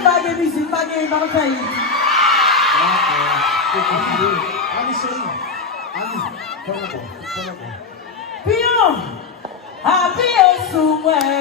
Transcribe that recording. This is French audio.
bagay music, bagay ako sa iyo. 아니 쌤 아니 전화고 Pio, happy o sumwe.